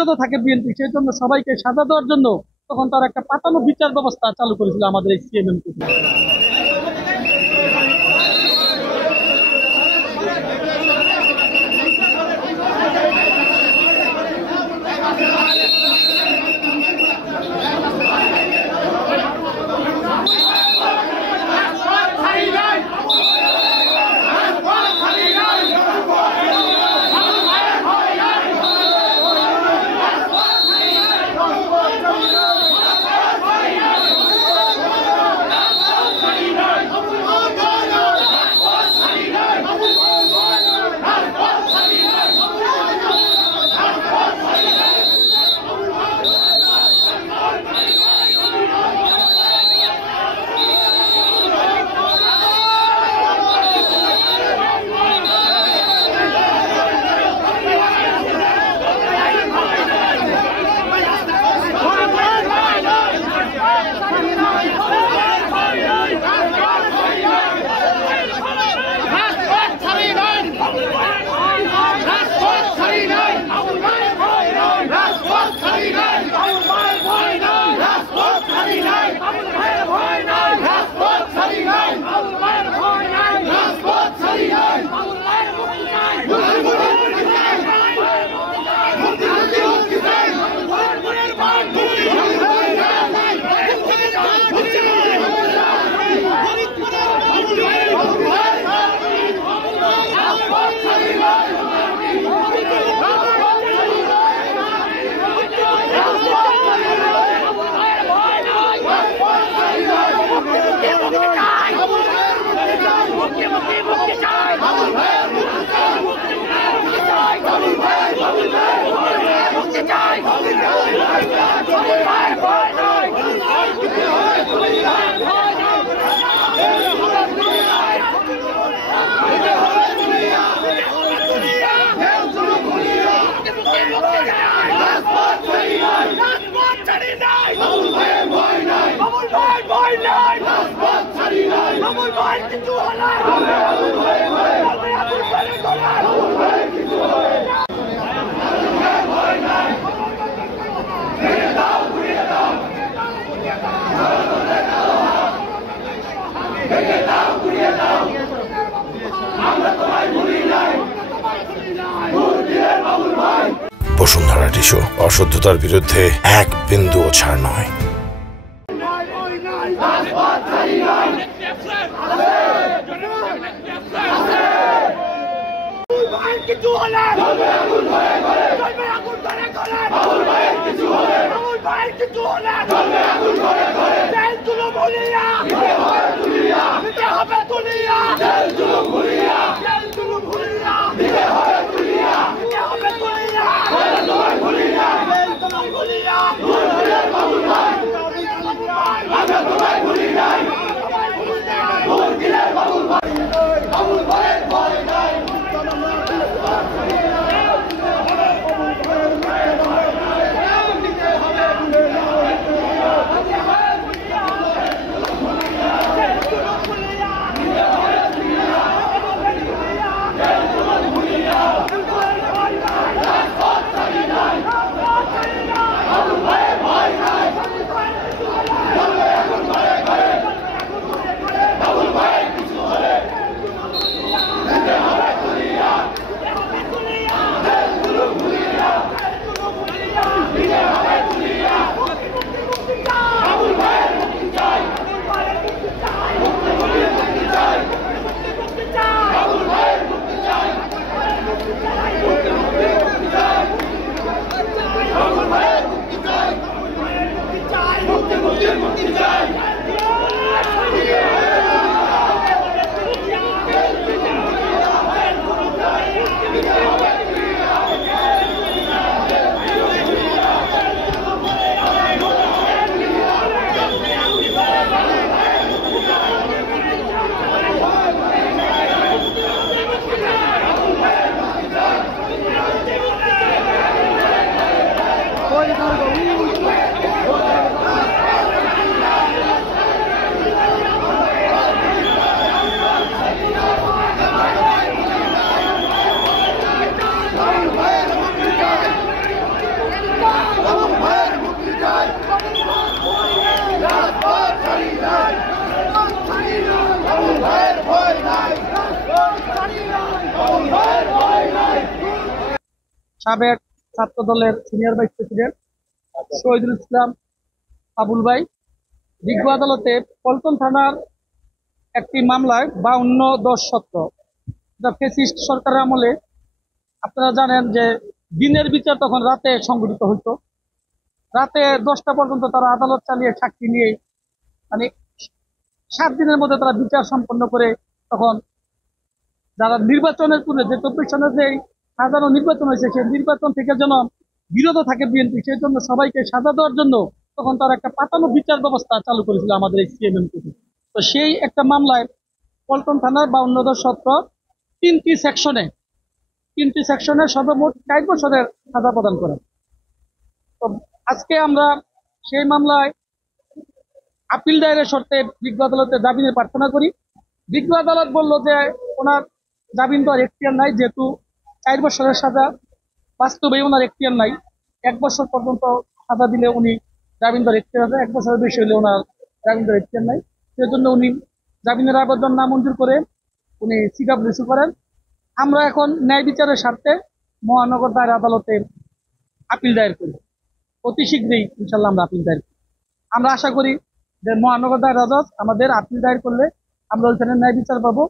বিরত থাকে বিএনপি, সেই জন্য সবাইকে সাজা দেওয়ার জন্য তখন তার একটা পাতানো বিচার ব্যবস্থা চালু করেছিল আমাদের এই সিএমএম। বসুন্ধরা টিস্যু, অশুদ্ধতার বিরুদ্ধে এক বিন্দুও ছাড় নয়। সাবেক ছাত্র দলের senior vice president Shahidul Islam Abul ভাই বিজ্ঞ আদালতে পল্টন থানার একটি মামলায় 52-10-17 ফ্যাসিস্ট সরকারের আমলে আপনারা জানেন যে দিনের বিচার তখন রাতে সংঘটিত হতো। রাতে 10টা পর্যন্ত তারা আদালত চালিয়ে সাক্ষী নিয়ে মানে 7 দিনের মধ্যে তারা বিচার সম্পন্ন করে তখন যারা নির্বাচনের পূর্বে যে 24 সনের যে সাজানো নির্বাচন হয়েছে সেই নির্বাচন থেকে যেন বিরত থাকে বিএনপি, সেই জন্য সবাইকে সাজা দেওয়ার জন্য তখন তারা একটা পাতানো বিচার ব্যবস্থা চালু করেছিল আমাদের এই সিএমএম থেকে। তো সেই একটা মামলায় পল্টন থানার 52-17 তিনটি সেকশনে সর্বমোট 4 বছরের সাজা প্রদান করেন। তো আজকে আমরা সেই মামলায় আপিল দায়েরের শর্তে বিজ্ঞ আদালতে জামিনের প্রার্থনা করি। বিজ্ঞ আদালত বলল যে ওনার জামিন দেওয়ার এখতিয়ার নাই, যেহেতু 4 বছরের সাজা, বাস্তবে ওনার এখতিয়ার নাই। 1 বছর পর্যন্ত সাজা দিলে উনি জামিন দেওয়ার এখতিয়ার আছে, 1 বছরের বেশি হলে ওনার জামিন দেওয়ার এখতিয়ার নাই। সেজন্য উনি জামিনের আবেদন নামঞ্জুর করে উনি সিডব্লিউসি করেন। আমরা এখন ন্যায় বিচারের স্বার্থে মহানগর দায়রা আদালতে আপিল দায়ের করি। অতি শীঘ্রই ইনশাল্লাহ আমরা আপিল দায়ের করি। আমরা আশা করি যে মহানগর দায়রা আদালত আমাদের আপিল দায়ের করলে আমরা ওইখানে ন্যায় বিচার পাবো।